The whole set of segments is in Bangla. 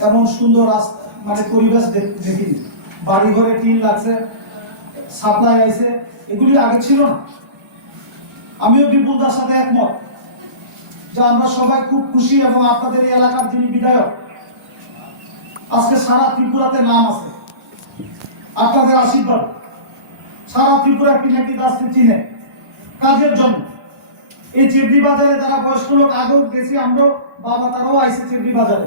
এমন সুন্দর মানে পরিবেশ দেখ- দেখিনি। বাড়ি ঘরে টিন লাগছে, সাপ্লাই আইছে, এগুলি আগে ছিল না। আমিও বিপুলদার সাথে একমত যে আমরা সবাই খুব খুশি এবং আপনাদের এই এলাকার যিনি বিধায়ক, আজকে সারা ত্রিপুরাতে নাম আছে। আপনাদের আশীর্বাদ। সারা ত্রিপুরা পিনাকি দাসকে চিনে। কাজের জন্য। এই চেবড়ি বাজারে যারা বয়স্ক লোক আগেও গেছি, আমরাও বাবা তারাও আইসে চেবড়ি বাজারে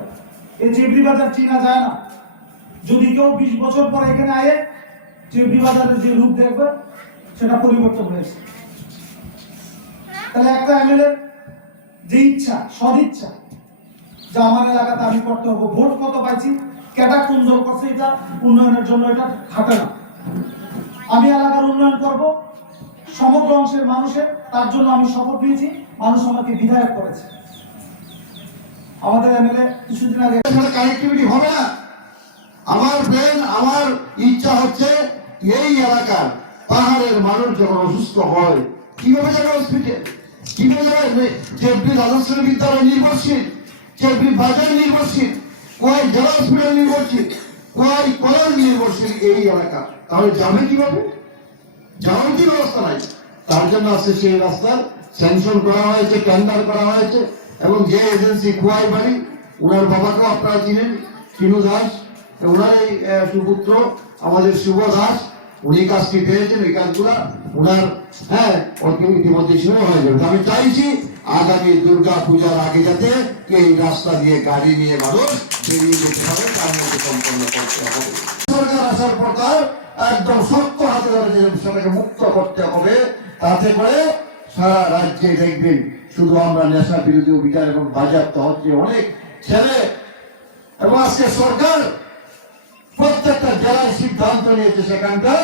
এই চেবড়ি বাজার চিনা যায় না। যদি কেউ বিশ বছর পর এখানে আয়ে চেবড়ি বাজারের যে রূপ দেখবে, সেটা পরিবর্তন হয়েছে তাহলে একটা এমএলএ যে ইচ্ছা, সদিচ্ছা, যে আমার এলাকাতে আমি করতে হব, ভোট কত পাইছি কেটা কোন দল করছে এটা, উন্নয়নের জন্য এটা খাটে না। আমি এলাকার উন্নয়ন করব, সমগ্র অংশের মানুষের, তার জন্য আমি শপথ নিয়েছি, মানুষ আমাকে বিধায়ক করেছে। আমাদের এমএলএ কিছুদিন আগে কানেক্টিভিটি হবে না। আমার ব্রেন আমার ইচ্ছা হচ্ছে এই এলাকার পাহাড়ের মানুষ যখন অসুস্থ হয়। কীভাবে যাবে হসপিটাল কীভাবে যাবে বিদ্যালয় নির্ভরশীল বাজার নির্ভরশীল, কয় জেলা হসপিটাল নির্ভরশীল, কয় কলেজ নির্ভরশীল এই এলাকা। তাহলে যাবে কীভাবে? যাওয়ার কি ব্যবস্থা নাই। তার জন্য আছে সেই রাস্তার স্যাংশন করা হয়েছে টেন্ডার করা হয়েছে। এবং যে এজেন্সি খুয়াই বাড়ি ওনার বাবাকেও আপনারা চিনেন চিনু দাস ওনার এই সুপুত্র, আমাদের শুভ দাস, উনি কাজটি পেয়েছেন, এই কাজগুলা ওনার হ্যাঁ ইতিমধ্যে শুরু হয়ে যাবে আমি চাইছি আগামী দুর্গা পূজার আগে যাতে এই রাস্তা দিয়ে গাড়ি নিয়ে মানুষ বেরিয়ে যেতে পারে তার মধ্যে সম্পন্ন করতে হবে। সরকার আসার পর তার একদম শক্ত হাতে ধরে বিষয়টাকে মুক্ত করতে হবে, তাতে করে সারা রাজ্যে দেখবেন শুধু আমরা নেশা বিরোধী অভিযান এবং বাজাপ্ত হচ্ছে অনেক ছেলে এবং আজকে সরকার প্রত্যেকটা জেলায় সিদ্ধান্ত নিয়েছে সেখানকার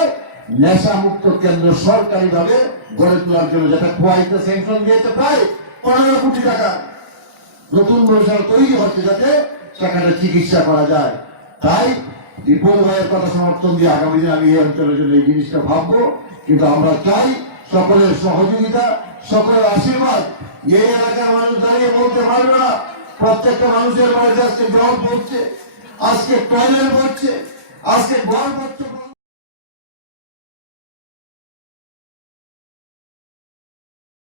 নেশা মুক্ত কেন্দ্র সরকারি ভাবে গড়ে তোলার জন্য যেটা কুয়াইতে স্যাংশন দিয়েছে প্রায় পনেরো কোটি টাকা। নতুন গবেষণা তৈরি হচ্ছে যাতে সেখানে চিকিৎসা করা যায়। তাই বিপুল ভাইয়ের কথা সমর্থন দিয়ে আগামী দিনে আমি এই অঞ্চলের জন্য এই জিনিসটা ভাববো। কিন্তু আমরা চাই সকলের সহযোগিতা সকলের আশীর্বাদ। এই এলাকার মানুষ দাঁড়িয়ে বলতে পারবে না। প্রত্যেকটা মানুষের বাড়িতে আজকে জল পড়ছে, আজকে টয়লেট পড়ছে, আজকে ঘর পড়ছে।